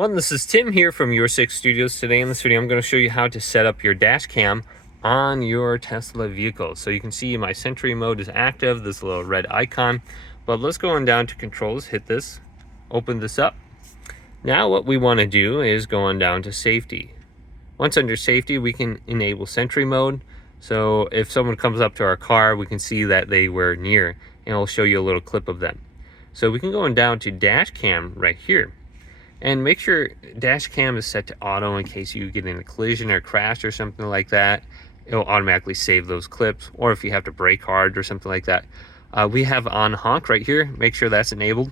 Everyone, this is Tim here from Your Six Studios. Today in this video, I'm going to show you how to set up your dash cam on your Tesla vehicle. So you can see my Sentry Mode is active, this little red icon. But let's go on down to controls, hit this, open this up. Now what we want to do is go on down to safety. Once under safety, we can enable Sentry Mode. So if someone comes up to our car, we can see that they were near, and I'll show you a little clip of them. So we can go on down to dash cam right here. And make sure dash cam is set to auto in case you get in a collision or crash or something like that. It'll automatically save those clips, or if you have to brake hard or something like that. We have on honk right here. Make sure that's enabled.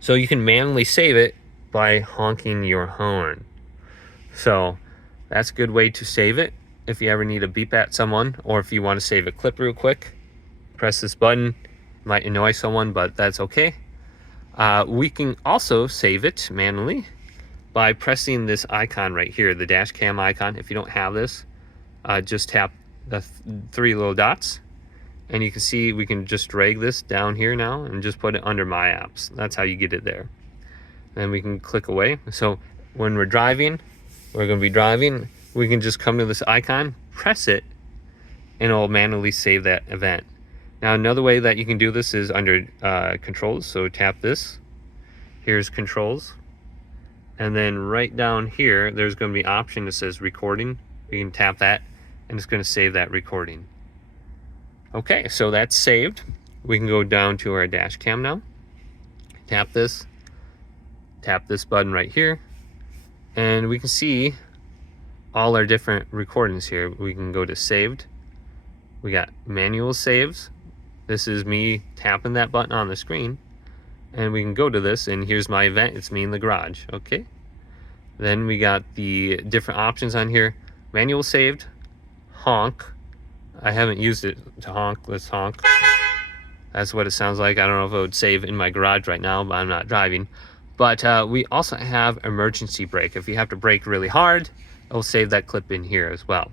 So you can manually save it by honking your horn. So that's a good way to save it if you ever need to beep at someone, or if you want to save a clip real quick. Press this button. Might annoy someone, but that's okay. We can also save it manually by pressing this icon right here, the dash cam icon. If you don't have this, just tap the three little dots, and you can see we can just drag this down here now and just put it under my apps. That's how you get it there. Then we can click away. So when we're driving, we can just come to this icon, press it, and it'll manually save that event. Now another way that you can do this is under controls. So tap this, here's controls, and then right down here there's going to be an option that says recording. You can tap that and it's going to save that recording. Okay, so that's saved. We can go down to our dash cam now, tap this button right here, and we can see all our different recordings here. We can go to saved. We got manual saves. This is me tapping that button on the screen, and we can go to this, and here's my event. It's me in the garage. Okay, then we got the different options on here. Manual saved, honk. I haven't used it to honk. Let's honk. That's what it sounds like. I don't know if it would save in my garage right now, but I'm not driving. But we also have emergency brake. If you have to brake really hard, it'll save that clip in here as well.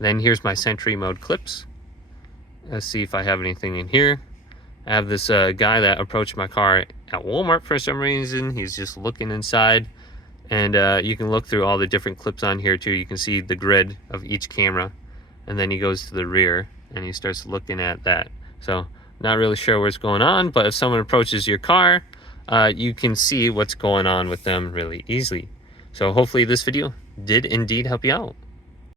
Then here's my Sentry Mode clips. Let's see if I have anything in here. I have this guy that approached my car at Walmart for some reason. He's just looking inside, and you can look through all the different clips on here too. You can see the grid of each camera, and then he goes to the rear and he starts looking at that. So not really sure what's going on, but if someone approaches your car, you can see what's going on with them really easily. So hopefully this video did indeed help you out.